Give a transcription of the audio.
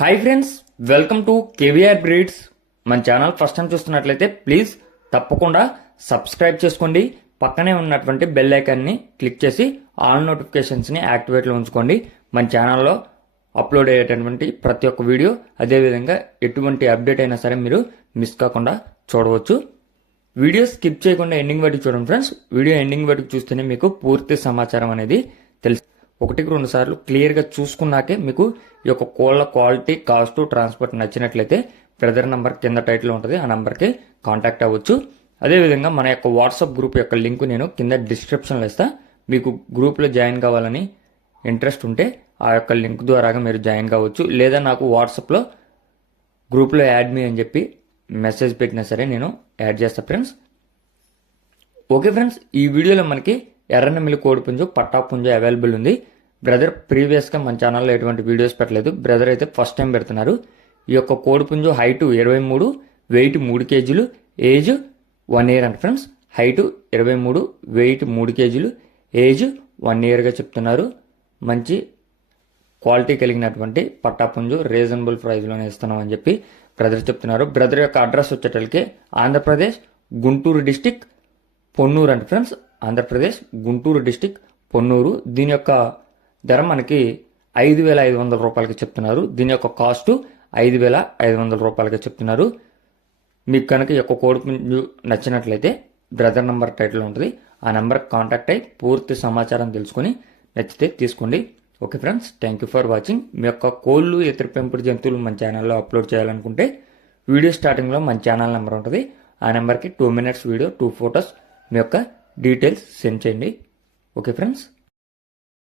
Hi friends, welcome to KVR breeds. మన channel first time చూస్తున్నట్లయితే please తప్పకుండా సబ్స్క్రైబ్ చేసుకోండి. పక్కనే ఉన్నటువంటి బెల్ ఐకాన్ని క్లిక్ చేసి ఆల్ నోటిఫికేషన్స్ని యాక్టివేట్లో ఉంచుకోండి. మన ఛానల్లో అప్లోడ్ అయ్యేటటువంటి ప్రతి ఒక్క వీడియో, అదేవిధంగా ఎటువంటి అప్డేట్ అయినా సరే మీరు మిస్ కాకుండా చూడవచ్చు. వీడియో స్కిప్ చేయకుండా ఎండింగ్ వరకు చూడండి ఫ్రెండ్స్. వీడియో ఎండింగ్ వరకు చూస్తేనే మీకు పూర్తి సమాచారం అనేది తెలుసు. 1-2 సార్లు క్లియర్గా చూసుకున్నాకే మీకు ఈ యొక్క కోళ్ళ క్వాలిటీ, కాస్ట్, ట్రాన్స్పోర్ట్ నచ్చినట్లయితే బ్రదర్ నంబర్ కింద టైటిల్ ఉంటుంది, ఆ నెంబర్కి కాంటాక్ట్ అవ్వచ్చు. అదేవిధంగా మన యొక్క వాట్సాప్ గ్రూప్ యొక్క లింక్ నేను కింద డిస్క్రిప్షన్లో ఇస్తా. మీకు గ్రూప్లో జాయిన్ కావాలని ఇంట్రెస్ట్ ఉంటే ఆ యొక్క లింక్ ద్వారాగా మీరు జాయిన్ కావచ్చు. లేదా నాకు వాట్సాప్లో గ్రూప్లో యాడ్ మీ అని చెప్పి మెసేజ్ పెట్టినా సరే నేను యాడ్ చేస్తా ఫ్రెండ్స్. ఓకే ఫ్రెండ్స్, ఈ వీడియోలో మనకి ఎర్రనెమ్మిలి కోడిపుంజు, పట్టాపుంజు అవైలబుల్ ఉంది. బ్రదర్ ప్రీవియస్గా మన ఛానల్లో ఎటువంటి వీడియోస్ పెట్టలేదు. బ్రదర్ అయితే ఫస్ట్ టైం పెడుతున్నారు. ఈ యొక్క కోడిపుంజు హైటు 23, వెయిట్ 3 కేజీలు, ఏజ్ 1 ఇయర్ అంట ఫ్రెండ్స్. హైటు 23, వెయిట్ 3 కేజీలు, ఏజ్ 1 ఇయర్గా చెప్తున్నారు. మంచి క్వాలిటీ కలిగినటువంటి పట్టాపుంజు రీజనబుల్ ప్రైస్లోనే ఇస్తున్నాం అని చెప్పి బ్రదర్ చెప్తున్నారు. బ్రదర్ యొక్క అడ్రస్ వచ్చేటప్పటికి ఆంధ్రప్రదేశ్ గుంటూరు డిస్టిక్ పొన్నూరు అంట ఫ్రెండ్స్. ఆంధ్రప్రదేశ్ గుంటూరు డిస్టిక్ పొన్నూరు. దీని యొక్క ధర మనకి 5,500 రూపాయలకి చెప్తున్నారు. దీని యొక్క కాస్ట్ 5,500 రూపాయలకి చెప్తున్నారు. మీకు కనుక ఈ యొక్క కోడిపుంజు నచ్చినట్లయితే బ్రదర్ నంబర్ టైటిల్ ఉంటుంది, ఆ నెంబర్కి కాంటాక్ట్ అయ్యి పూర్తి సమాచారం తెలుసుకొని నచ్చితే తీసుకోండి. Okay friends, thank you for watching. మీ యొక్క కోళ్ళు, ఇతర పెంపుడు జంతువులు మన ఛానల్లో అప్లోడ్ చేయాలనుకుంటే వీడియో స్టార్టింగ్లో మన ఛానల్ నెంబర్ ఉంటుంది, ఆ నెంబర్కి 2 minutes వీడియో, 2 photos మీ యొక్క డీటెయిల్స్ సెండ్ చేయండి. Okay friends.